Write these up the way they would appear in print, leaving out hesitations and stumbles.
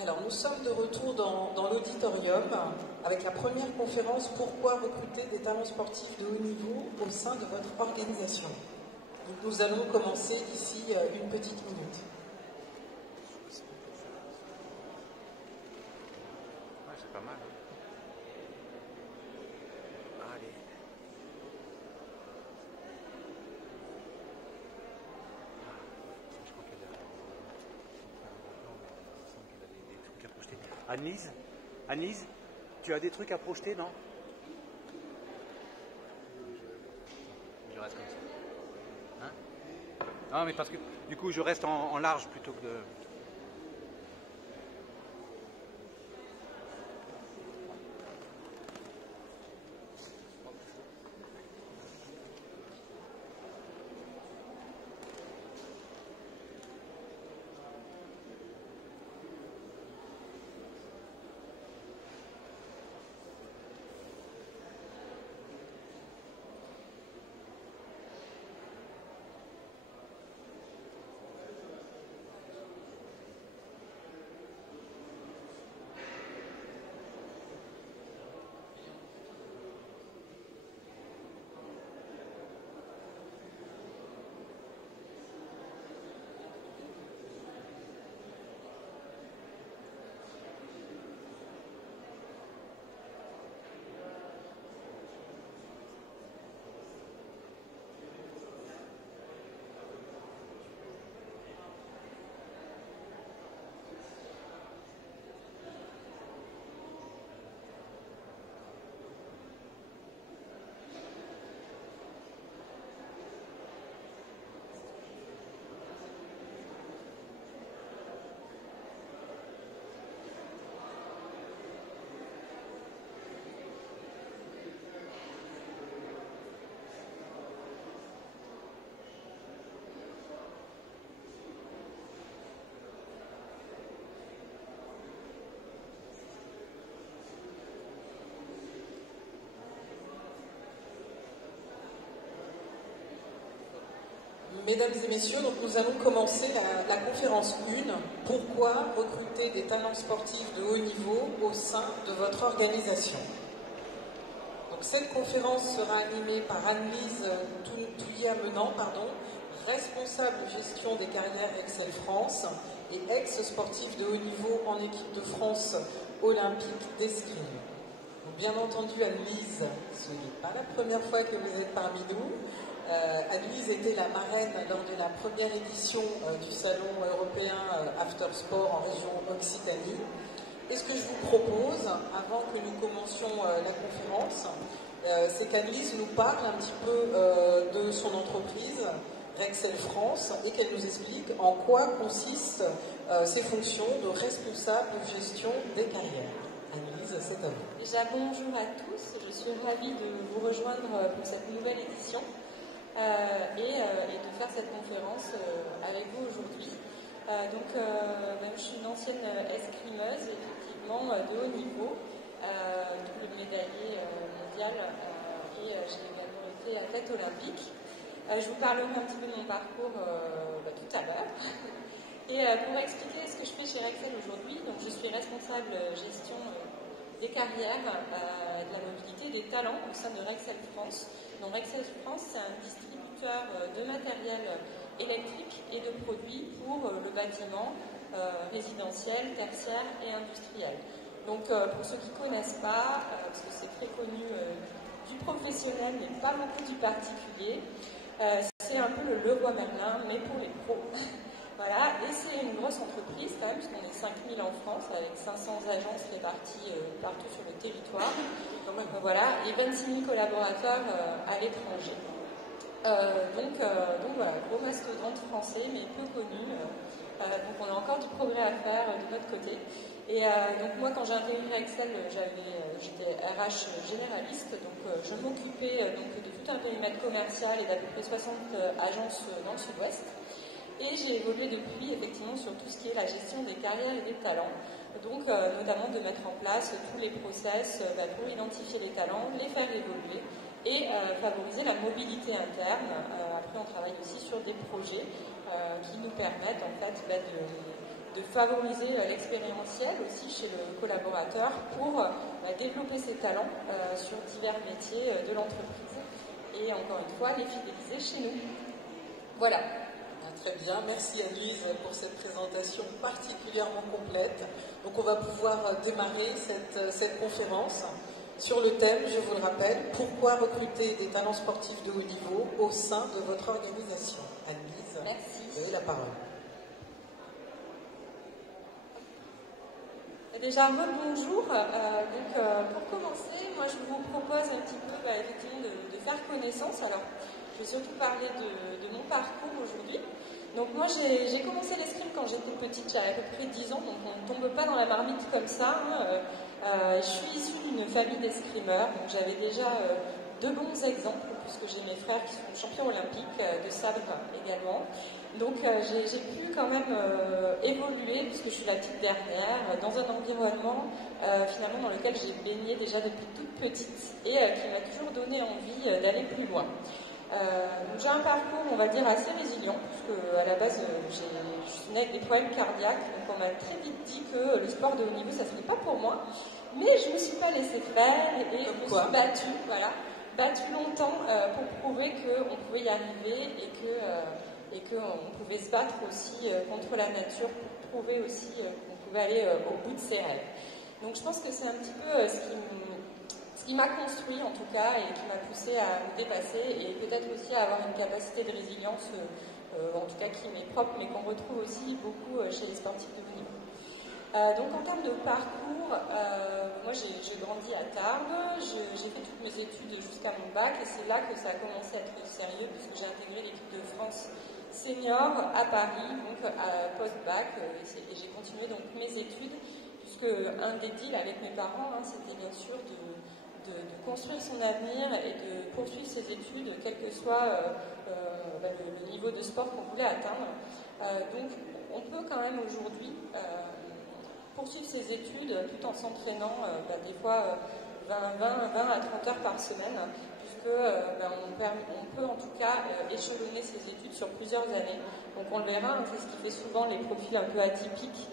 Alors, nous sommes de retour dans l'auditorium avec la première conférence « Pourquoi recruter des talents sportifs de haut niveau au sein de votre organisation ?» Nous allons commencer d'ici une petite minute. Ouais, c'est pas mal. Allez. Je crois qu'elle a... des trucs à projeter. Annelise, tu as des trucs à projeter, non? Je reste comme ça. Hein? Non, mais parce que du coup, je reste en large plutôt que de... Mesdames et messieurs, donc nous allons commencer la conférence 1. Pourquoi recruter des talents sportifs de haut niveau au sein de votre organisation? Donc cette conférence sera animée par Annelise Touillat-Menant, responsable gestion des carrières Excel France et ex-sportif de haut niveau en équipe de France olympique d'escrime. Bien entendu, Annelise, ce n'est pas la première fois que vous êtes parmi nous. Annelise était la marraine lors de la première édition du salon européen After Sport en région Occitanie. Et ce que je vous propose, avant que nous commencions la conférence, c'est qu'Annelise nous parle un petit peu de son entreprise, Rexel France, et qu'elle nous explique en quoi consistent ses fonctions de responsable de gestion des carrières. Annelise, c'est à vous. Déjà, bonjour à tous. Je suis ravie de vous rejoindre pour cette nouvelle édition et de faire cette conférence avec vous aujourd'hui. Même je suis une ancienne escrimeuse, effectivement, de haut niveau, double médaillée mondiale, et j'ai également été athlète olympique. Je vous parlerai un petit peu de mon parcours tout à l'heure. Et pour expliquer ce que je fais chez Rexel aujourd'hui, donc je suis responsable gestion des carrières, de la mobilité, des talents au sein de Rexel France. Donc Rexel France, c'est un distributeur de matériel électrique et de produits pour le bâtiment résidentiel, tertiaire et industriel. Donc pour ceux qui ne connaissent pas, parce que c'est très connu du professionnel mais pas beaucoup du particulier, c'est un peu le Leroy Merlin mais pour les pros. Voilà, et c'est une grosse entreprise quand même, puisqu'on est 5000 en France, avec 500 agences réparties partout sur le territoire. Voilà, et 26 000 collaborateurs à l'étranger. Donc voilà, gros mastodonte français, mais peu connu. Donc on a encore du progrès à faire de notre côté. Et donc moi, quand j'ai intégré Excel, j'étais RH généraliste, donc je m'occupais de tout un périmètre commercial et d'à peu près 60 agences dans le sud-ouest. Et j'ai évolué depuis, effectivement, sur tout ce qui est la gestion des carrières et des talents. Donc, notamment de mettre en place tous les process pour identifier les talents, les faire évoluer et favoriser la mobilité interne. Après, on travaille aussi sur des projets qui nous permettent, en fait, de favoriser l'expérientiel aussi chez le collaborateur pour développer ses talents sur divers métiers de l'entreprise et encore une fois les fidéliser chez nous. Voilà. Très bien, merci Anne-Lise pour cette présentation particulièrement complète. Donc on va pouvoir démarrer cette conférence sur le thème, je vous le rappelle, pourquoi recruter des talents sportifs de haut niveau au sein de votre organisation. Anne-Lise, merci. Vous avez la parole. Déjà, bonjour. Pour commencer, moi je vous propose un petit peu effectivement de faire connaissance. Alors, je vais surtout parler de mon parcours aujourd'hui. Donc moi j'ai commencé l'escrime quand j'étais petite, j'avais à peu près 10 ans, donc on ne tombe pas dans la marmite comme ça. Je suis issue d'une famille d'escrimeurs, donc j'avais déjà de bons exemples, puisque j'ai mes frères qui sont champions olympiques de sabre également. Donc j'ai pu quand même évoluer, puisque je suis la petite dernière, dans un environnement finalement dans lequel j'ai baigné déjà depuis toute petite et qui m'a toujours donné envie d'aller plus loin. J'ai un parcours, on va dire, assez résilient, puisque à la base, je suis née avec des problèmes cardiaques, donc on m'a très vite dit que le sport de haut niveau, ça ne serait pas pour moi. Mais je ne me suis pas laissée faire et je me suis battue longtemps pour prouver qu'on pouvait y arriver et qu'on pouvait se battre aussi contre la nature pour prouver aussi qu'on pouvait aller au bout de ses rêves. Donc je pense que c'est un petit peu ce qui m'a construit en tout cas et qui m'a poussé à me dépasser et peut-être aussi à avoir une capacité de résilience en tout cas qui m'est propre mais qu'on retrouve aussi beaucoup chez les sportifs de haut niveau. Donc en termes de parcours, moi j'ai grandi à Tarbes, j'ai fait toutes mes études jusqu'à mon bac et c'est là que ça a commencé à être sérieux puisque j'ai intégré l'équipe de France senior à Paris, donc à post-bac et j'ai continué donc mes études puisque un des deals avec mes parents c'était bien sûr de construire son avenir et de poursuivre ses études, quel que soit le niveau de sport qu'on voulait atteindre. Donc, on peut quand même aujourd'hui poursuivre ses études tout en s'entraînant des fois 20 à 30 heures par semaine, puisque on peut en tout cas échelonner ses études sur plusieurs années. Donc, on le verra, c'est ce qui fait souvent les profils un peu atypiques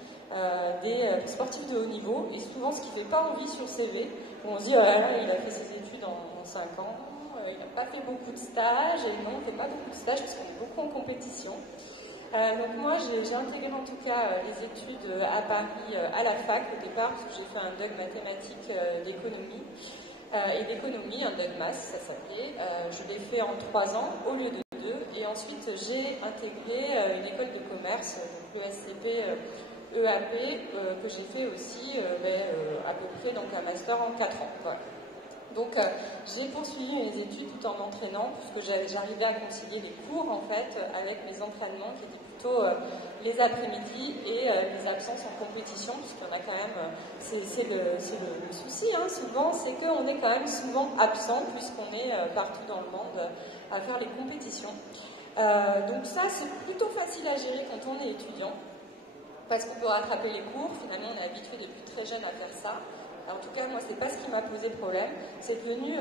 des sportifs de haut niveau, et souvent ce qui ne fait pas envie sur CV, où on se dit, oh là là, il a fait ses études en 5 ans, il n'a pas fait beaucoup de stages, et non, on ne fait pas beaucoup de stages parce qu'on est beaucoup en compétition. Donc moi, j'ai intégré en tout cas les études à Paris, à la fac au départ, parce que j'ai fait un DUG mathématiques d'économie, un DUG maths, ça s'appelait. Je l'ai fait en 3 ans au lieu de 2, et ensuite j'ai intégré une école de commerce, donc l'ESCP EAP, que j'ai fait aussi à peu près donc un master en 4 ans. Voilà. Donc j'ai poursuivi mes études tout en m'entraînant, puisque j'arrivais à concilier les cours en fait avec mes entraînements qui étaient plutôt les après-midi et les absences en compétition, puisqu'il y en a quand même, c'est le souci souvent, c'est qu'on est quand même souvent absent puisqu'on est partout dans le monde à faire les compétitions. Donc ça c'est plutôt facile à gérer quand on est étudiant, parce qu'on peut rattraper les cours, finalement on est habitué depuis très jeune à faire ça. En tout cas, moi, c'est pas ce qui m'a posé problème. C'est devenu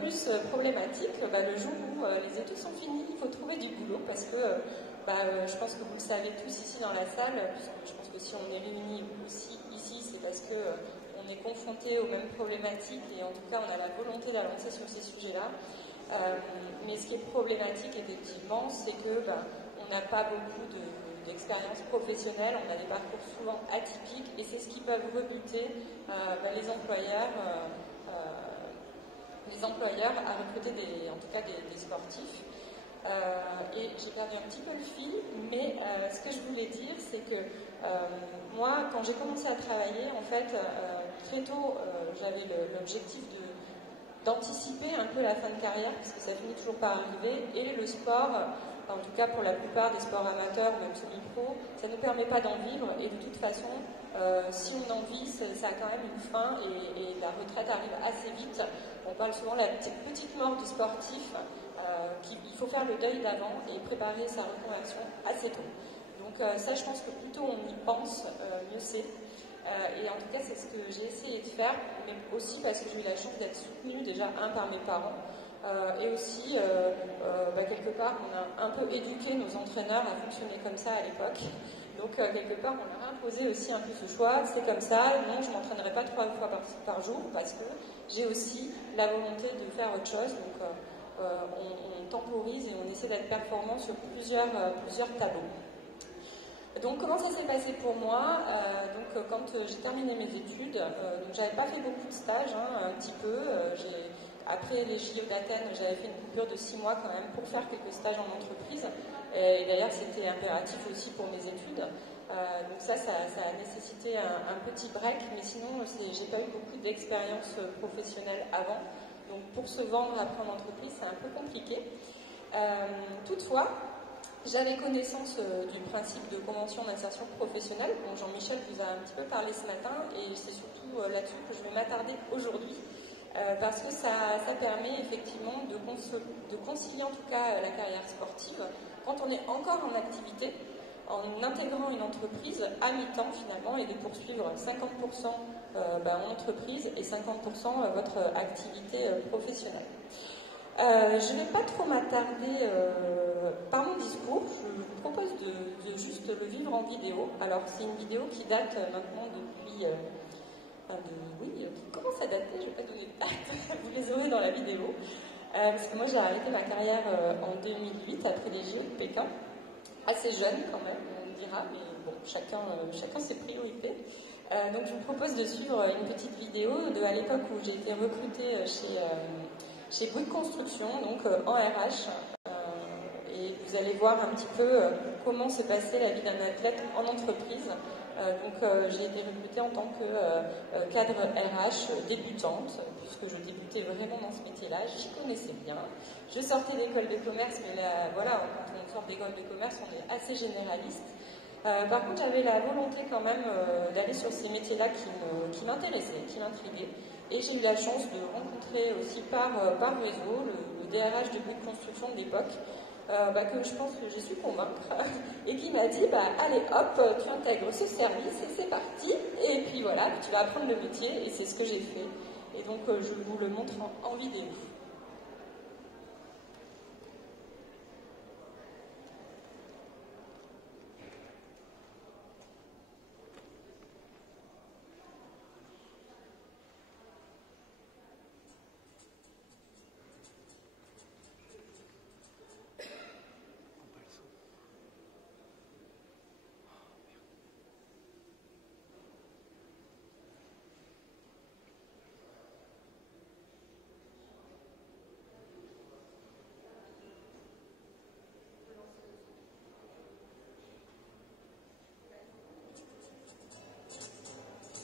plus problématique le jour où les études sont finies, il faut trouver du boulot, parce que je pense que vous le savez tous ici dans la salle, puisque je pense que si on est réunis aussi ici, c'est parce que on est confronté aux mêmes problématiques et en tout cas, on a la volonté d'avancer sur ces sujets-là. Mais ce qui est problématique, effectivement, c'est que on n'a pas beaucoup d'expérience professionnelle, on a des parcours souvent atypiques et c'est ce qui peut rebuter les employeurs à recruter en tout cas des sportifs. Et j'ai perdu un petit peu le fil, mais ce que je voulais dire, c'est que moi, quand j'ai commencé à travailler, en fait, très tôt, j'avais l'objectif d'anticiper un peu la fin de carrière, parce que ça finit toujours par arriver, et le sport, en tout cas pour la plupart des sports amateurs, même semi-pro, ça ne permet pas d'en vivre, et de toute façon, si on en vit, ça a quand même une fin, et la retraite arrive assez vite. On parle souvent de la petite mort du sportif, il faut faire le deuil d'avant et préparer sa reconversion assez tôt. Donc ça, je pense que plus tôt on y pense, mieux c'est. Et en tout cas, c'est ce que j'ai essayé de faire, mais aussi parce que j'ai eu la chance d'être soutenue déjà, par mes parents, et aussi, quelque part, on a un peu éduqué nos entraîneurs à fonctionner comme ça à l'époque. Donc, quelque part, on leur a un m'imposer aussi un peu ce choix, c'est comme ça, non, je ne m'entraînerai pas 3 fois par jour parce que j'ai aussi la volonté de faire autre chose. Donc on temporise et on essaie d'être performant sur plusieurs tableaux. Donc comment ça s'est passé pour moi? Quand j'ai terminé mes études, j'avais pas fait beaucoup de stages, un petit peu. Après les JO d'Athènes, j'avais fait une coupure de 6 mois quand même pour faire quelques stages en entreprise. Et d'ailleurs, c'était impératif aussi pour mes études. Donc ça a nécessité un petit break, mais sinon, j'ai pas eu beaucoup d'expérience professionnelle avant. Donc pour se vendre après en entreprise, c'est un peu compliqué. Toutefois, j'avais connaissance du principe de convention d'insertion professionnelle, dont Jean-Michel vous a un petit peu parlé ce matin, et c'est surtout là-dessus que je vais m'attarder aujourd'hui, parce que ça permet effectivement de concilier en tout cas la carrière sportive quand on est encore en activité, en intégrant une entreprise à mi-temps finalement, et de poursuivre 50% en entreprise et 50% votre activité professionnelle. Je ne vais pas trop m'attarder par mon discours, je vous propose de juste le vivre en vidéo. Alors c'est une vidéo qui date maintenant depuis... qui commence à dater, je ne vais pas donner de date, vous les aurez dans la vidéo. Parce que moi j'ai arrêté ma carrière en 2008 après les JO de Pékin. Assez jeune quand même, on dira, mais bon, chacun ses priorités. Donc je vous propose de suivre une petite vidéo à l'époque où j'ai été recrutée chez Bouygues Construction, donc en RH, et vous allez voir un petit peu comment se passait la vie d'un athlète en entreprise. J'ai été recrutée en tant que cadre RH débutante, puisque je débutais vraiment dans ce métier-là, j'y connaissais bien. Je sortais d'école de commerce, mais là, voilà, quand on sort d'école de commerce, on est assez généraliste. Par contre, j'avais la volonté quand même d'aller sur ces métiers-là qui m'intéressaient, qui m'intriguaient. Et j'ai eu la chance de rencontrer aussi par réseau le DRH de Bouygues Construction de l'époque, que je pense que j'ai su convaincre, et qui m'a dit allez hop, tu intègres ce service et c'est parti. Et puis voilà, tu vas apprendre le métier, et c'est ce que j'ai fait. Et donc je vous le montre en vidéo.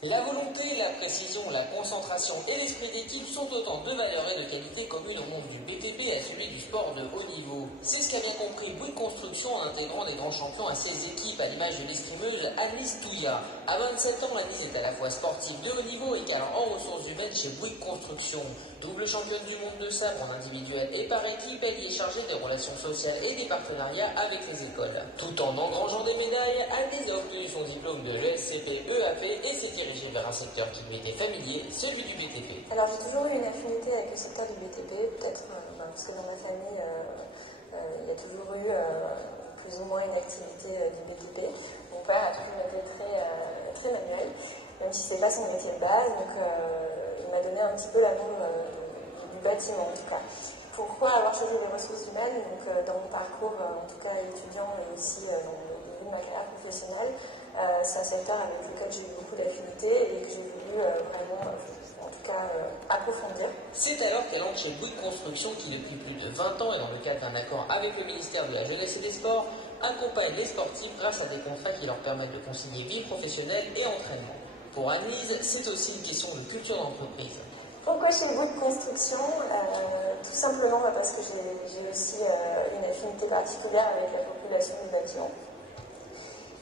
La volonté, la précision, la concentration et l'esprit d'équipe sont autant de valeurs et de qualités communes au monde du BTP et à celui du sport de haut niveau. C'est ce qu'a bien compris Bouygues Construction en intégrant des grands champions à ses équipes, à l'image de l'escrimeuse Annelise Touillat. À 27 ans, Annelise est à la fois sportive de haut niveau et cadre en ressources humaines chez Bouygues Construction. Double championne du monde de sabre en individuel et par équipe, elle y est chargée des relations sociales et des partenariats avec les écoles. Tout en engrangeant des médailles, Annelise a obtenu son diplôme de l'ESCP EAP et s'est dirigée vers un secteur qui lui était familier, celui du BTP. Alors j'ai toujours eu une affinité avec le secteur du BTP, peut-être parce que dans ma famille, il y a toujours eu plus ou moins une activité du BTP. Mon père a toujours été très manuel, même si c'est pas son métier de base, donc il m'a donné un petit peu l'amour du bâtiment en tout cas. Pourquoi avoir choisi les ressources humaines? Donc, dans mon parcours, en tout cas étudiant et aussi dans le début de ma carrière professionnelle, c'est un secteur avec lequel j'ai eu beaucoup d'affinités et que j'ai voulu vraiment, en tout cas, approfondir. C'est alors qu'elle entre chez Bouygues Construction qui, depuis plus de 20 ans et dans le cadre d'un accord avec le ministère de la Jeunesse et des Sports, accompagne les sportifs grâce à des contrats qui leur permettent de concilier vie professionnelle et entraînement. Pour Annelise, c'est aussi une question de culture d'entreprise. Pourquoi chez Bouygues Construction? Tout simplement parce que j'ai aussi une affinité particulière avec la population du bâtiment.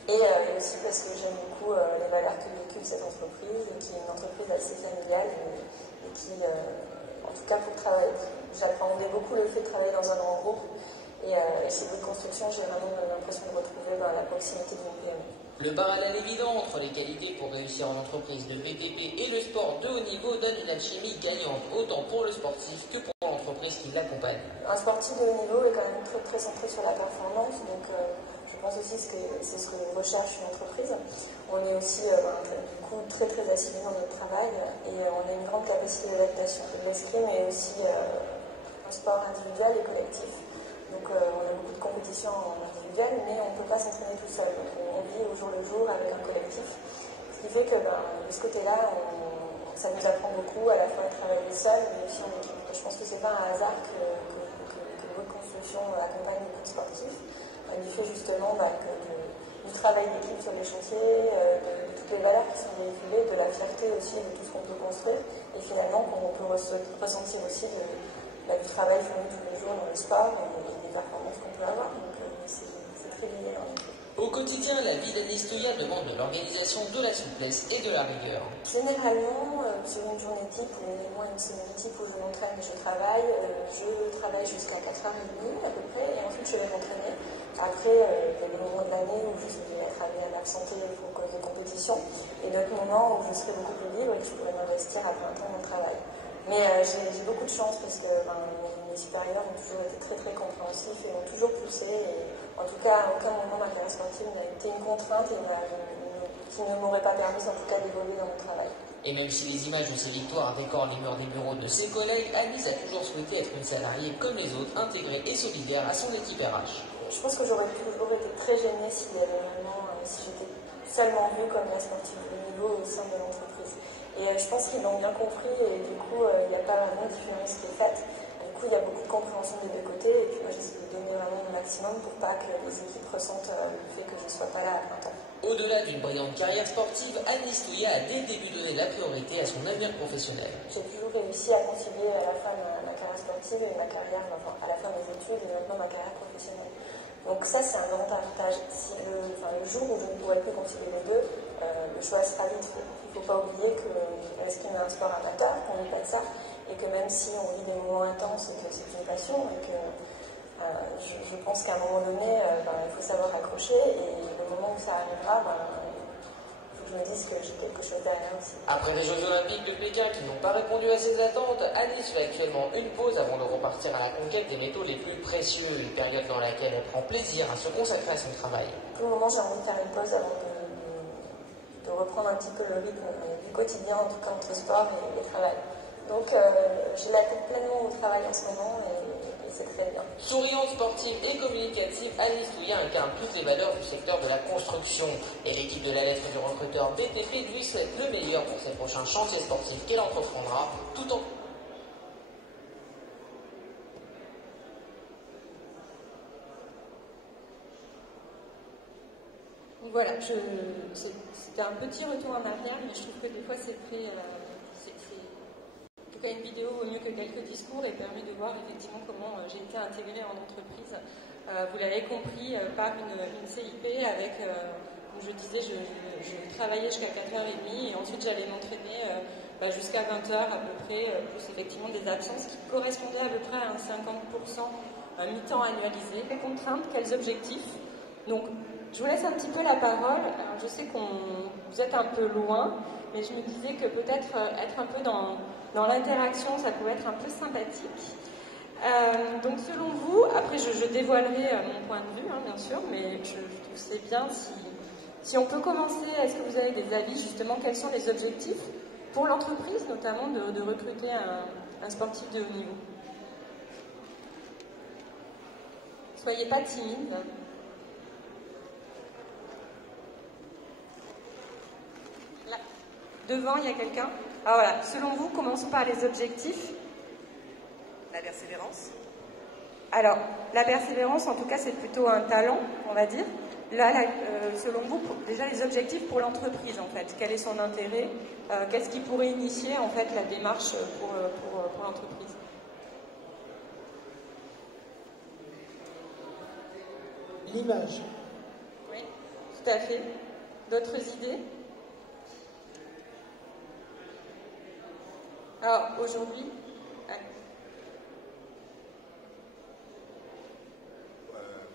Et aussi parce que j'aime beaucoup les valeurs que véhicule cette entreprise, et qui est une entreprise assez familiale et qui, en tout cas pour travailler, j'appréhendais beaucoup le fait de travailler dans un grand groupe. Et chez Bouygues Construction, j'ai vraiment l'impression de retrouver la proximité d'une PME. Le parallèle évident entre les qualités pour réussir en entreprise de BTP et le sport de haut niveau donne une alchimie gagnante, autant pour le sportif que pour l'entreprise qui l'accompagne. Un sportif de haut niveau est quand même très centré sur la performance, donc je pense aussi que c'est ce que recherche une entreprise. On est aussi du coup très assidus dans notre travail et on a une grande capacité d'adaptation. L'escrime est aussi un sport individuel et collectif. Donc on a beaucoup de compétitions en individuel, mais on ne peut pas s'entraîner tout seul. Donc on vit au jour le jour avec un collectif. Ce qui fait que de ce côté-là, ça nous apprend beaucoup à la fois à travailler seul, mais aussi en équipe. Je pense que ce n'est pas un hasard que votre construction accompagne beaucoup de sportifs, du fait justement du travail d'équipe sur les chantiers, de toutes les valeurs qui sont véhiculées, de la fierté aussi de tout ce qu'on peut construire, et finalement qu'on peut ressentir aussi du travail fourni tous les jours dans le sport et des performances qu'on peut avoir. Donc c'est très lié en effet. Au quotidien, la vie d'Anis Touya demande de l'organisation, de la souplesse et de la rigueur. Généralement, sur une journée type ou moins une semaine type où je m'entraîne et je travaille jusqu'à 4h30 à peu près et ensuite je vais m'entraîner. Après, il y a des moments de l'année où je vais être amenée à m'absenter pour cause de compétition et d'autres moments où je serai beaucoup plus libre et que je pourrais m'investir à plein temps dans le travail. Mais j'ai beaucoup de chance parce que mes supérieurs ont toujours été très compréhensifs et m'ont toujours poussé. Et, en tout cas, à aucun moment ma carrière sportive n'a été une contrainte et qui ne m'aurait pas permis en tout cas d'évoluer dans mon travail. Et même si les images de ses victoires décorent les murs des bureaux de ses collègues, Anis a toujours souhaité être une salariée comme les autres, intégrée et solidaire à son équipe RH. Je pense que j'aurais toujours été très gênée si j'étais seulement vue comme la sportive de niveau au sein de l'entreprise. Et je pense qu'ils l'ont bien compris et du coup, il n'y a pas vraiment de différence qui est faite. Du coup, il y a beaucoup de compréhension des deux côtés et puis moi, j'essaie de donner vraiment le maximum pour pas que les équipes ressentent le fait que je ne sois pas là à plein temps. Au-delà d'une brillante carrière sportive, Anis Touya a dès le début donné la priorité à son avenir professionnel. J'ai toujours réussi à concilier à la fois ma carrière sportive et ma carrière, à la fois mes études et maintenant ma carrière professionnelle. Donc ça, c'est un grand avantage. Si le jour où je ne pourrai plus concilier les deux, le choix sera vite fait. Il ne faut pas oublier que l'escrime est un sport amateur, qu'on n'est pas de ça, et que même si on vit des moments intenses, que c'est une passion, et que je pense qu'à un moment donné, il faut savoir accrocher, et le moment où ça arrivera, il faut que je me dise que j'ai quelque chose derrière aussi. Après les Jeux Olympiques de Pékin qui n'ont pas répondu à ses attentes, Anis fait actuellement une pause avant de repartir à la conquête des métaux les plus précieux, une période dans laquelle elle prend plaisir à se consacrer à son travail. Pour le moment, j'ai envie de faire une pause avant de reprendre un petit peu le rythme du quotidien, en tout cas entre sport et travail. Donc, je la tête pleinement au travail en ce moment et c'est très bien. Souriante, sportive et communicative, Anis Touya incarne toutes les valeurs du secteur de la construction. Et l'équipe de la lettre du recruteur BTP lui souhaite le meilleur pour ses prochains chantiers sportifs qu'elle entreprendra, tout en... Voilà, c'était un petit retour en arrière, mais je trouve que des fois c'est très... En tout cas, une vidéo vaut mieux que quelques discours et permet de voir effectivement comment j'ai été intégrée en entreprise. Vous l'avez compris, par une CIP avec, comme je disais, je travaillais jusqu'à 4h30 et ensuite j'allais m'entraîner jusqu'à 20h à peu près, plus effectivement des absences qui correspondaient à peu près à un 50% mi-temps annualisé. Quelles contraintes, quels objectifs? Donc, je vous laisse un petit peu la parole. Alors, je sais que vous êtes un peu loin, mais je me disais que peut-être être un peu dans l'interaction, ça pouvait être un peu sympathique. Donc selon vous, après je dévoilerai mon point de vue, bien sûr, mais je trouve que c'est bien si on peut commencer. Est-ce que vous avez des avis justement? Quels sont les objectifs pour l'entreprise, notamment de recruter un sportif de haut niveau? Soyez pas timide. Là, devant, il y a quelqu'un? Ah voilà, selon vous, commençons par les objectifs. La persévérance. Alors, la persévérance, en tout cas, c'est plutôt un talent, on va dire. Là, selon vous, déjà les objectifs pour l'entreprise, en fait. Quel est son intérêt? Qu'est-ce qui pourrait initier, en fait, la démarche pour l'entreprise? L'image. Oui, tout à fait. D'autres idées? Alors, aujourd'hui...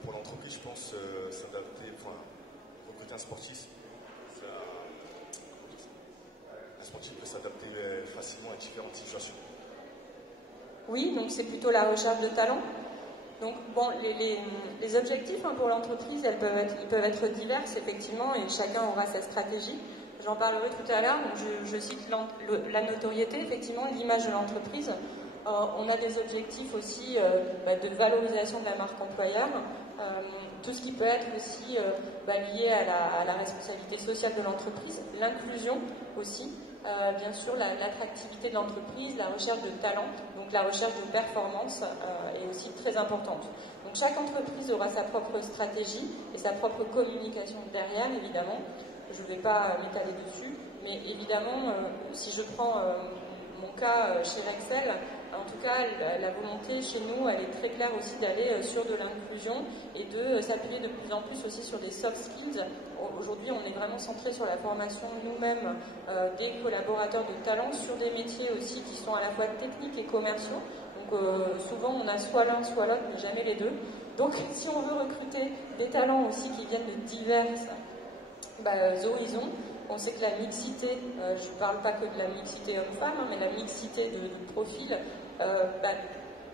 Pour l'entreprise, je pense s'adapter, recruter un sportif, un sportif peut s'adapter facilement à différentes situations. Oui, donc c'est plutôt la recherche de talent. Donc, bon, les objectifs pour l'entreprise, ils peuvent être divers, effectivement, et chacun aura sa stratégie. J'en parlerai tout à l'heure. Je cite la notoriété, effectivement, l'image de l'entreprise. On a des objectifs aussi de valorisation de la marque employeur, tout ce qui peut être aussi lié à la responsabilité sociale de l'entreprise, l'inclusion aussi, bien sûr l'attractivité de l'entreprise, la recherche de talent, donc la recherche de performance est aussi très importante. Donc chaque entreprise aura sa propre stratégie et sa propre communication derrière, évidemment. Je ne vais pas m'étaler dessus, mais évidemment, si je prends mon cas chez Rexel, en tout cas, la volonté chez nous, elle est très claire aussi d'aller sur de l'inclusion et de s'appuyer de plus en plus aussi sur des soft skills. Aujourd'hui, on est vraiment centré sur la formation nous-mêmes des collaborateurs de talent sur des métiers aussi qui sont à la fois techniques et commerciaux. Donc souvent, on a soit l'un, soit l'autre, mais jamais les deux. Donc si on veut recruter des talents aussi qui viennent de diverses horizons, on sait que la mixité, je ne parle pas que de la mixité homme-femme, mais la mixité de profil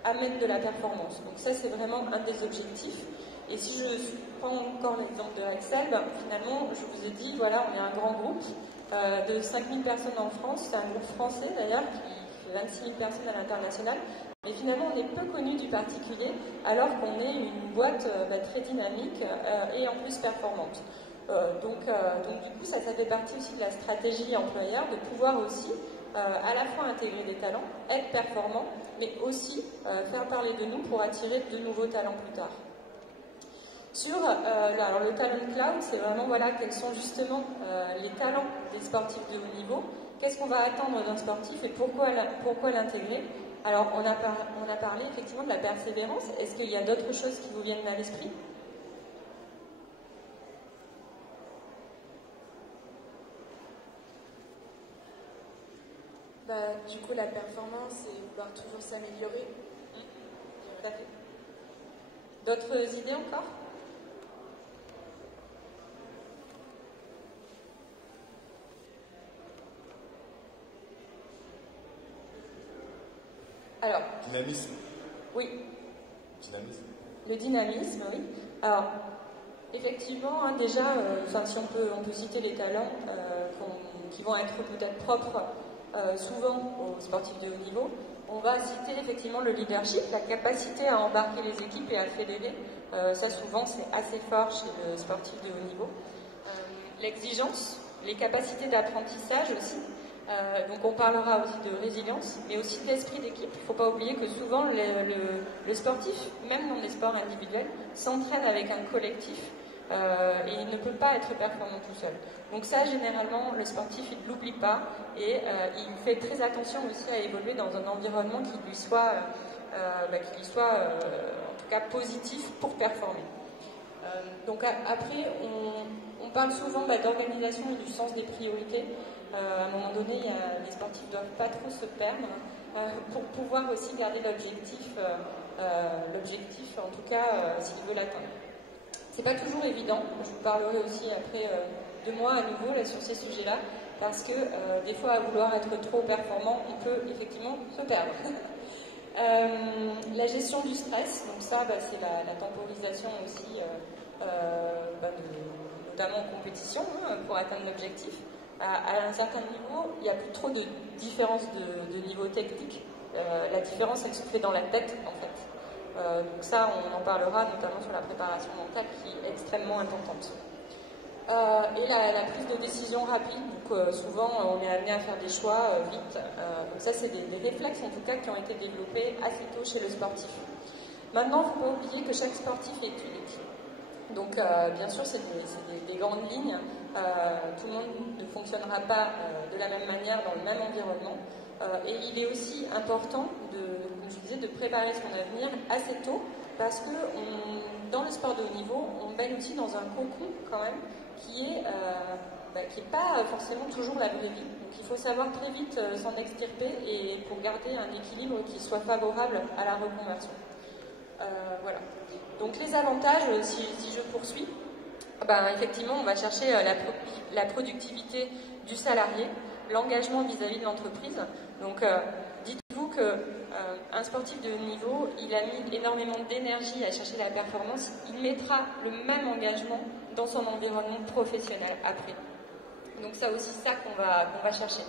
amène de la performance. Donc ça, c'est vraiment un des objectifs. Et si je prends encore l'exemple de Rexel, finalement, je vous ai dit, voilà, on est un grand groupe de 5000 personnes en France. C'est un groupe français, d'ailleurs, qui fait 26 000 personnes à l'international. Mais finalement, on est peu connu du particulier, alors qu'on est une boîte très dynamique et en plus performante. Donc du coup, ça fait partie aussi de la stratégie employeur de pouvoir aussi à la fois intégrer des talents, être performant, mais aussi faire parler de nous pour attirer de nouveaux talents plus tard. Sur alors le Talent Cloud, c'est vraiment quels sont justement les talents des sportifs de haut niveau, qu'est-ce qu'on va attendre d'un sportif et pourquoi l'intégrer. Alors on a parlé effectivement de la persévérance. Est-ce qu'il y a d'autres choses qui vous viennent à l'esprit ? Du coup, la performance, c'est vouloir toujours s'améliorer. Tout à fait. D'autres idées encore ? Alors. Dynamisme. Oui. Dynamisme. Le dynamisme, oui. Alors, effectivement, déjà, si on peut citer les talents qui vont être peut-être propres souvent aux sportifs de haut niveau, on va citer effectivement le leadership, la capacité à embarquer les équipes et à fédérer. Ça, souvent, c'est assez fort chez le sportif de haut niveau. L'exigence, les capacités d'apprentissage aussi. Donc on parlera aussi de résilience, mais aussi d'esprit d'équipe. Il ne faut pas oublier que souvent le sportif, même dans les sports individuels, s'entraîne avec un collectif et il ne peut pas être performant tout seul. Donc ça, généralement, le sportif, il ne l'oublie pas et il fait très attention aussi à évoluer dans un environnement qui lui soit en tout cas positif pour performer. Donc après, on parle souvent d'organisation et du sens des priorités. À un moment donné, les sportifs ne doivent pas trop se perdre pour pouvoir aussi garder l'objectif en tout cas s'ils veulent l'atteindre. C'est pas toujours évident. Je vous parlerai aussi après de moi à nouveau sur ces sujets-là, parce que des fois, à vouloir être trop performant, on peut effectivement se perdre. La gestion du stress, donc ça, c'est la temporisation aussi, notamment en compétition, pour atteindre l'objectif. À un certain niveau, il n'y a plus trop de différence de niveau technique. La différence, elle se fait dans la tête, en fait. Donc ça, on en parlera notamment sur la préparation mentale, qui est extrêmement importante. Et la prise de décision rapide, donc souvent on est amené à faire des choix vite. Donc ça, c'est des réflexes en tout cas qui ont été développés assez tôt chez le sportif. Maintenant, il ne faut pas oublier que chaque sportif est unique. Donc bien sûr, c'est des grandes lignes. Tout le monde ne fonctionnera pas de la même manière dans le même environnement. Et il est aussi important, comme je disais, de préparer son avenir assez tôt, parce que dans le sport de haut niveau, on baigne aussi dans un cocon quand même qui est pas forcément toujours la vraie vie. Donc il faut savoir très vite s'en extirper et pour garder un équilibre qui soit favorable à la reconversion. Voilà. Donc les avantages, si je poursuis, effectivement, on va chercher la productivité du salarié, l'engagement vis-à-vis de l'entreprise. Donc, dites-vous qu'un sportif de haut niveau, il a mis énormément d'énergie à chercher la performance, il mettra le même engagement dans son environnement professionnel après. Donc c'est aussi ça qu'on va chercher.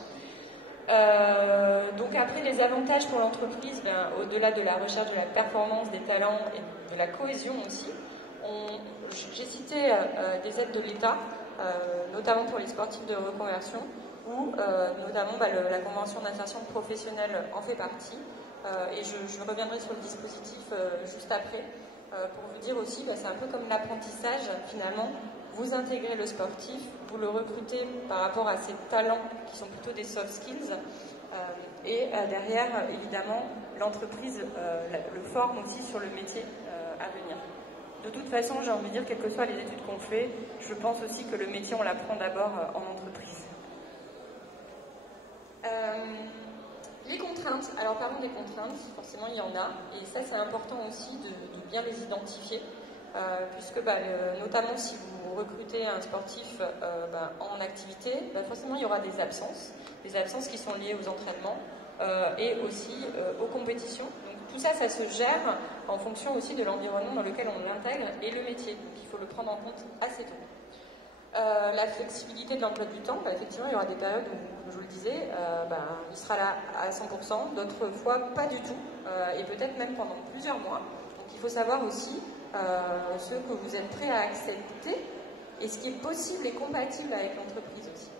Donc après, les avantages pour l'entreprise, au-delà de la recherche de la performance, des talents et de la cohésion aussi, j'ai cité des aides de l'État, notamment pour les sportifs de reconversion, où notamment la Convention d'insertion professionnelle en fait partie. Et je reviendrai sur le dispositif juste après, pour vous dire aussi, c'est un peu comme l'apprentissage, finalement. Vous intégrez le sportif, vous le recrutez par rapport à ses talents qui sont plutôt des soft skills, et derrière, évidemment, l'entreprise le forme aussi sur le métier à venir. De toute façon, j'ai envie de dire, quelles que soient les études qu'on fait, je pense aussi que le métier, on l'apprend d'abord en entreprise. Les contraintes, alors parlons des contraintes, forcément il y en a, et ça c'est important aussi de bien les identifier, puisque notamment si vous recrutez un sportif en activité, forcément il y aura des absences qui sont liées aux entraînements et aussi aux compétitions. Donc tout ça, ça se gère en fonction aussi de l'environnement dans lequel on l'intègre et le métier, donc il faut le prendre en compte assez tôt. La flexibilité de l'emploi du temps, effectivement il y aura des périodes où, comme je vous le disais, il sera là à 100%, d'autres fois pas du tout, et peut-être même pendant plusieurs mois. Donc il faut savoir aussi ce que vous êtes prêt à accepter et ce qui est possible et compatible avec l'entreprise aussi.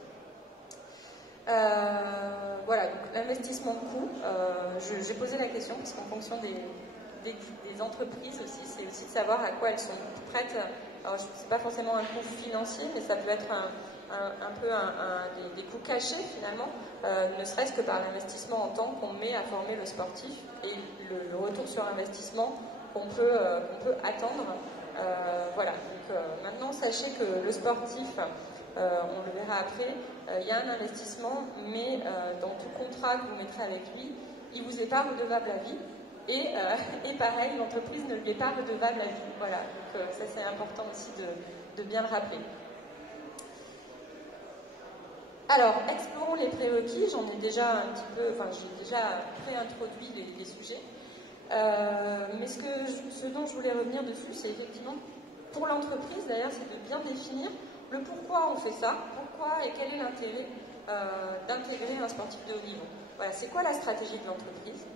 Voilà, donc l'investissement de coût, j'ai posé la question parce qu'en fonction des entreprises aussi, c'est aussi de savoir à quoi elles sont prêtes. Alors, c'est pas forcément un coût financier, mais ça peut être un peu des coûts cachés finalement, ne serait-ce que par l'investissement en temps qu'on met à former le sportif et le retour sur investissement qu'on peut attendre. Voilà, donc maintenant sachez que le sportif, on le verra après, il y a un investissement, mais dans tout contrat que vous mettrez avec lui, il ne vous est pas redevable à vie. Et pareil, l'entreprise ne lui est pas redevable à vie. Voilà, donc ça c'est important aussi de bien le rappeler. Alors, explorons les prérequis. J'en ai déjà un petit peu, j'ai déjà pré-introduit les sujets. Mais ce dont je voulais revenir dessus, c'est effectivement, pour l'entreprise d'ailleurs, c'est de bien définir le pourquoi on fait ça, pourquoi et quel est l'intérêt d'intégrer un sportif de haut niveau. Voilà, c'est quoi la stratégie de l'entreprise?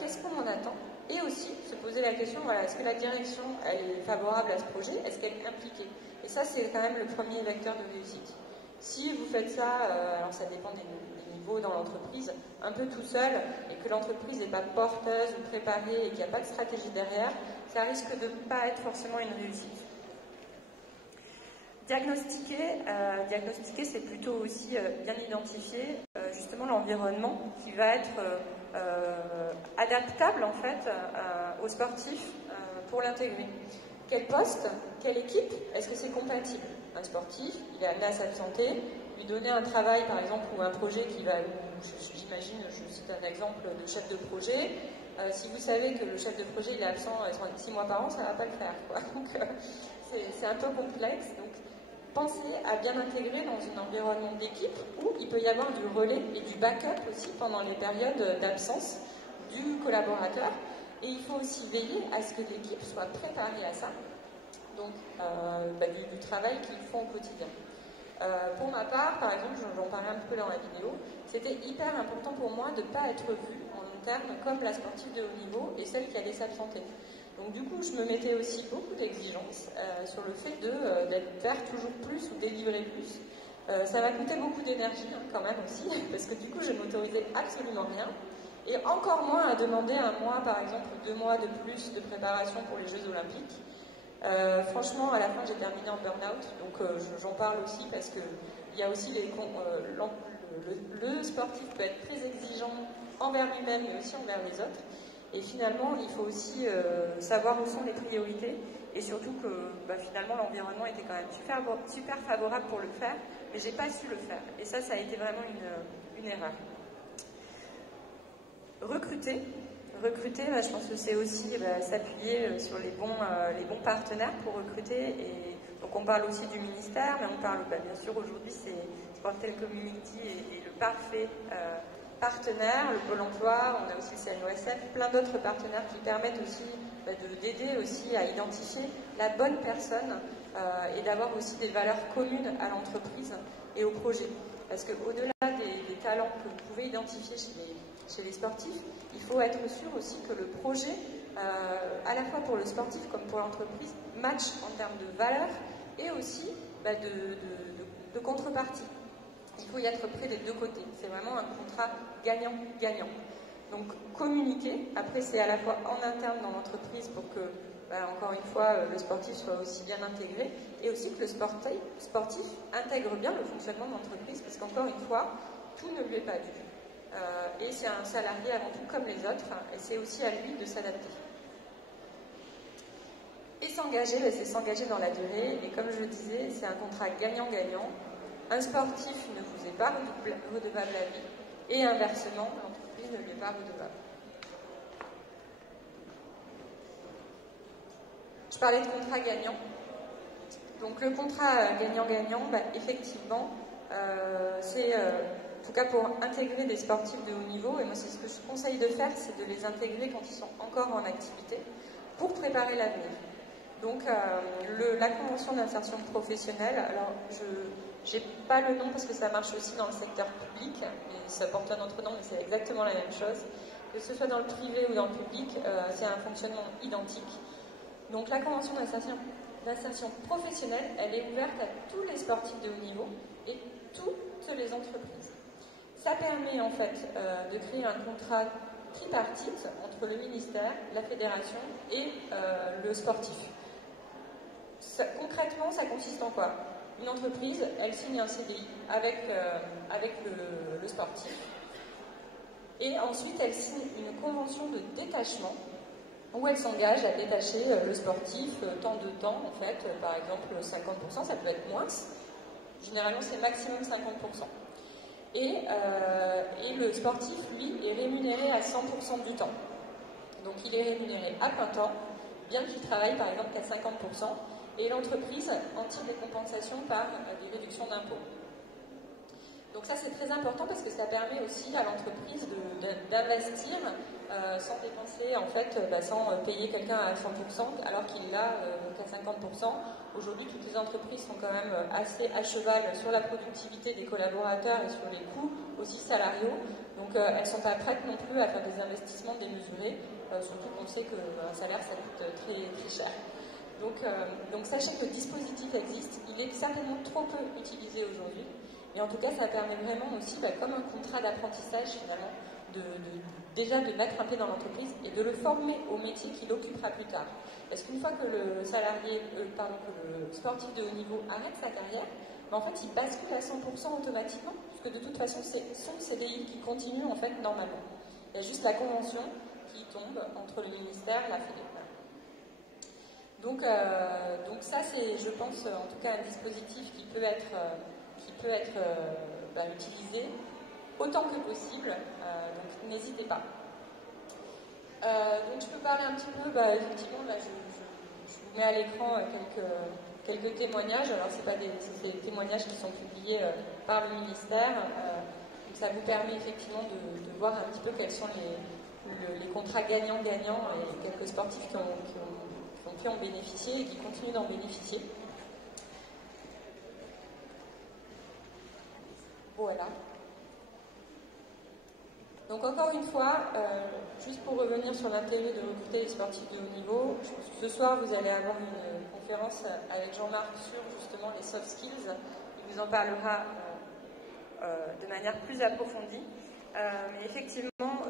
Qu'est-ce qu'on en attend? Et aussi se poser la question, est-ce que la direction elle est favorable à ce projet? Est-ce qu'elle est impliquée? Et ça, c'est quand même le premier vecteur de réussite. Si vous faites ça, alors ça dépend des niveaux dans l'entreprise, un peu tout seul, et que l'entreprise n'est pas porteuse ou préparée et qu'il n'y a pas de stratégie derrière, ça risque de ne pas être forcément une réussite. Diagnostiquer, c'est plutôt aussi bien identifier justement l'environnement qui va être adaptable en fait aux sportifs pour l'intégrer. Quel poste, quelle équipe, est-ce que c'est compatible? Un sportif, il est amené à s'absenter, lui donner un travail par exemple ou un projet qui va, j'imagine, je cite un exemple de chef de projet, si vous savez que le chef de projet il est absent 6 mois par an, ça ne va pas le faire, quoi. Donc c'est un peu complexe. Donc pensez à bien intégrer dans un environnement d'équipe où il peut y avoir du relais et du backup aussi pendant les périodes d'absence du collaborateur. Et il faut aussi veiller à ce que l'équipe soit préparée à ça, donc du travail qu'ils font au quotidien. Pour ma part, par exemple, j'en parlais un peu dans la vidéo, c'était hyper important pour moi de ne pas être vue en interne comme la sportive de haut niveau et celle qui allait s'absenter. Donc du coup, je me mettais aussi beaucoup d'exigences sur le fait de faire toujours plus ou délivrer plus. Ça m'a coûté beaucoup d'énergie quand même aussi, parce que du coup, je ne m'autorisais absolument rien. Et encore moins à demander un mois, par exemple, 2 mois de plus de préparation pour les Jeux Olympiques. Franchement, à la fin, j'ai terminé en burn-out, donc j'en parle aussi parce qu'il y a aussi le sportif peut être très exigeant envers lui-même, mais aussi envers les autres. Et finalement, il faut aussi savoir où sont les priorités, et surtout que finalement, l'environnement était quand même super favorable pour le faire, mais j'ai pas su le faire. Et ça a été vraiment une erreur. Recruter, je pense que c'est aussi s'appuyer sur les bons partenaires pour recruter. Et donc on parle aussi du ministère, mais on parle bien sûr aujourd'hui c'est Sportel Community et le parfait partenaires, le Pôle emploi, on a aussi le CNOSF, plein d'autres partenaires qui permettent aussi d'aider aussi à identifier la bonne personne et d'avoir aussi des valeurs communes à l'entreprise et au projet. Parce qu'au-delà des talents que vous pouvez identifier chez les sportifs, il faut être sûr aussi que le projet, à la fois pour le sportif comme pour l'entreprise, match en termes de valeurs et aussi de contrepartie. Il faut y être prêt des deux côtés. C'est vraiment un contrat gagnant-gagnant. Donc communiquer, après c'est à la fois en interne dans l'entreprise pour que, encore une fois, le sportif soit aussi bien intégré, et aussi que le sportif intègre bien le fonctionnement de l'entreprise, parce qu'encore une fois, tout ne lui est pas dû. Et c'est un salarié avant tout comme les autres, et c'est aussi à lui de s'adapter. Et s'engager, c'est s'engager dans la durée, et comme je le disais, c'est un contrat gagnant-gagnant. Un sportif ne vous est pas redevable à vie, et inversement, l'entreprise ne lui est pas redevable. Je parlais de contrat gagnant. Donc le contrat gagnant-gagnant, effectivement, c'est, en tout cas pour intégrer des sportifs de haut niveau, et moi c'est ce que je conseille de faire, c'est de les intégrer quand ils sont encore en activité, pour préparer l'avenir. Donc la convention d'insertion professionnelle, alors je n'ai pas le nom parce que ça marche aussi dans le secteur public, et ça porte un autre nom, mais c'est exactement la même chose. Que ce soit dans le privé ou dans le public, c'est un fonctionnement identique. Donc la convention d'insertion professionnelle, elle est ouverte à tous les sportifs de haut niveau et toutes les entreprises. Ça permet en fait de créer un contrat tripartite entre le ministère, la fédération et le sportif. Concrètement, ça consiste en quoi? Une entreprise, elle signe un CDI avec le sportif. Et ensuite, elle signe une convention de détachement où elle s'engage à détacher le sportif tant de temps, en fait, par exemple 50%, ça peut être moins. Généralement, c'est maximum 50%. Et le sportif, lui, est rémunéré à 100% du temps. Donc, il est rémunéré à plein temps, bien qu'il travaille, par exemple, qu'à 50%. Et l'entreprise en tire des compensations par des réductions d'impôts. Donc ça c'est très important parce que ça permet aussi à l'entreprise d'investir sans dépenser, en fait, sans payer quelqu'un à 100% alors qu'il l'a qu'à 50%. Aujourd'hui, toutes les entreprises sont quand même assez à cheval sur la productivité des collaborateurs et sur les coûts aussi salariaux. Donc elles ne sont pas prêtes non plus à faire des investissements démesurés, surtout qu'on sait qu'un salaire ça coûte très, très cher. Donc sachez que le dispositif existe, il est certainement trop peu utilisé aujourd'hui, mais en tout cas ça permet vraiment aussi, comme un contrat d'apprentissage finalement, déjà de mettre un pied dans l'entreprise et de le former au métier qu'il occupera plus tard. Parce qu'une fois que le sportif de haut niveau arrête sa carrière, en fait il bascule à 100% automatiquement, puisque de toute façon c'est son CDI qui continue en fait normalement. Il y a juste la convention qui tombe entre le ministère et la fédération. Donc ça, c'est, je pense, en tout cas un dispositif qui peut être utilisé autant que possible, donc n'hésitez pas. Donc je peux parler un petit peu, effectivement, là, je vous mets à l'écran quelques témoignages. Alors c'est des témoignages qui sont publiés par le ministère, donc ça vous permet effectivement de voir un petit peu quels sont les contrats gagnants-gagnants et quelques sportifs qui ont pu en bénéficier et qui continuent d'en bénéficier. Voilà. Donc encore une fois, juste pour revenir sur l'intérêt de recruter les sportifs de haut niveau, ce soir vous allez avoir une conférence avec Jean-Marc sur justement les soft skills. Il vous en parlera de manière plus approfondie. Mais effectivement,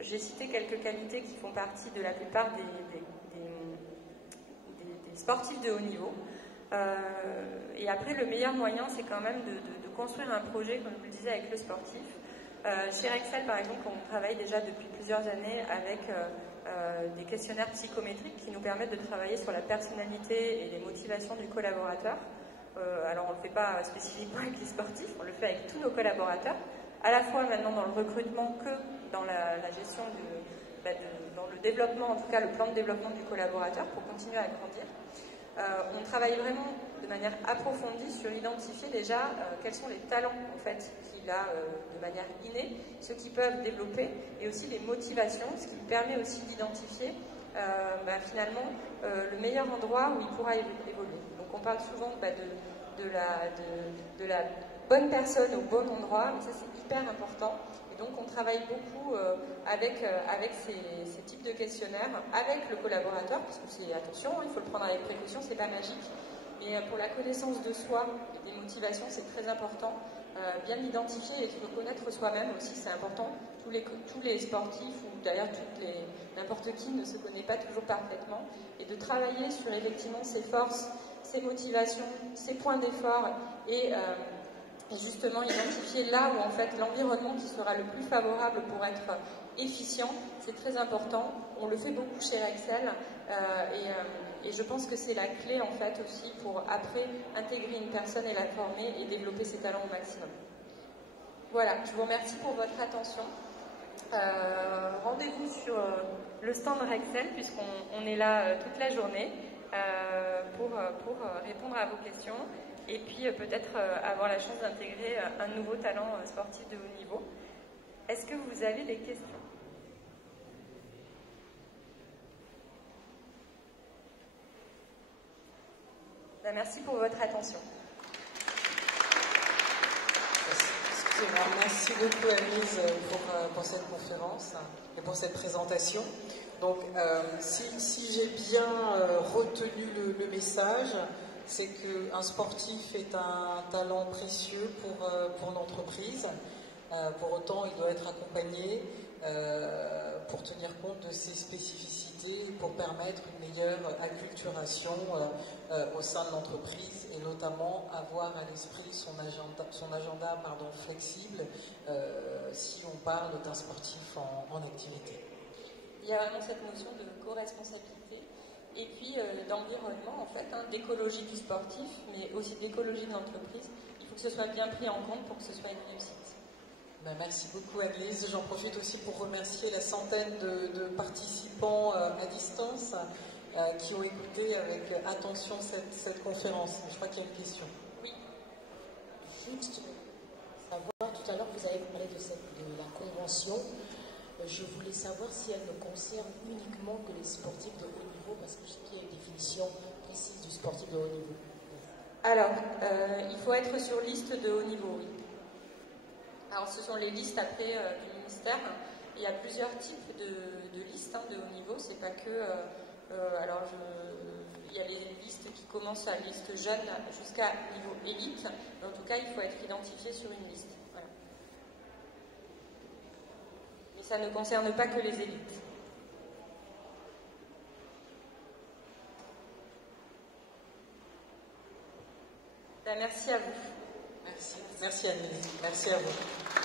j'ai cité quelques qualités qui font partie de la plupart des sportifs de haut niveau. Et après, le meilleur moyen, c'est quand même de construire un projet, comme je le disais, avec le sportif. Chez Rexel, par exemple, on travaille déjà depuis plusieurs années avec des questionnaires psychométriques qui nous permettent de travailler sur la personnalité et les motivations du collaborateur. Alors, on ne le fait pas spécifiquement avec les sportifs, on le fait avec tous nos collaborateurs, à la fois maintenant dans le recrutement que dans la gestion dans le développement, en tout cas le plan de développement du collaborateur pour continuer à grandir. On travaille vraiment de manière approfondie sur identifier déjà quels sont les talents en fait qu'il a de manière innée, ceux qui peuvent développer, et aussi les motivations, ce qui lui permet aussi d'identifier finalement le meilleur endroit où il pourra évoluer. Donc on parle souvent de la bonne personne au bon endroit, mais ça c'est hyper important. Et donc on travaille beaucoup avec ces types de questionnaires, avec le collaborateur, parce que c'est, attention, il faut le prendre avec précaution, c'est pas magique. Mais pour la connaissance de soi et des motivations, c'est très important. Bien identifier et se connaître soi-même aussi, c'est important. Tous les sportifs, ou d'ailleurs n'importe qui ne se connaît pas toujours parfaitement. Et de travailler sur effectivement ses forces, ses motivations, ses points d'effort et justement identifier là où en fait l'environnement qui sera le plus favorable pour être efficient, c'est très important. On le fait beaucoup chez Excel et je pense que c'est la clé en fait aussi pour après intégrer une personne et la former et développer ses talents au maximum. Voilà, je vous remercie pour votre attention. Rendez-vous sur le stand Rexel puisqu'on est là toute la journée pour répondre à vos questions et puis peut-être avoir la chance d'intégrer un nouveau talent sportif de haut niveau. Est-ce que vous avez des questions ? Merci pour votre attention. Excusez-moi, merci beaucoup Anne-Lise pour cette conférence et pour cette présentation. Donc, si j'ai bien retenu le message, c'est qu'un sportif est un talent précieux pour l'entreprise. Pour autant, il doit être accompagné pour tenir compte de ses spécificités et pour permettre une meilleure acculturation au sein de l'entreprise et notamment avoir à l'esprit son agenda flexible si on parle d'un sportif en activité. Il y a vraiment cette notion de co-responsabilité et puis d'environnement en fait, d'écologie du sportif mais aussi d'écologie de l'entreprise. Il faut que ce soit bien pris en compte pour que ce soit une réussite. Merci beaucoup Anne-Lise. J'en profite aussi pour remercier la centaine de participants à distance qui ont écouté avec attention cette conférence. Je crois qu'il y a une question. Oui. Juste savoir, tout à l'heure vous avez parlé de la convention. Je voulais savoir si elle ne concerne uniquement que les sportifs de haut niveau, parce que je sais qu'il y a une définition précise du sportif de haut niveau. Alors, il faut être sur liste de haut niveau, oui. Alors, ce sont les listes après du ministère. Il y a plusieurs types de listes de haut niveau. C'est pas que. Il y a les listes qui commencent à liste jeune jusqu'à niveau élite. Mais en tout cas, il faut être identifié sur une liste. Voilà. Mais ça ne concerne pas que les élites. Merci à vous. Merci Anne-Lise. Merci à vous.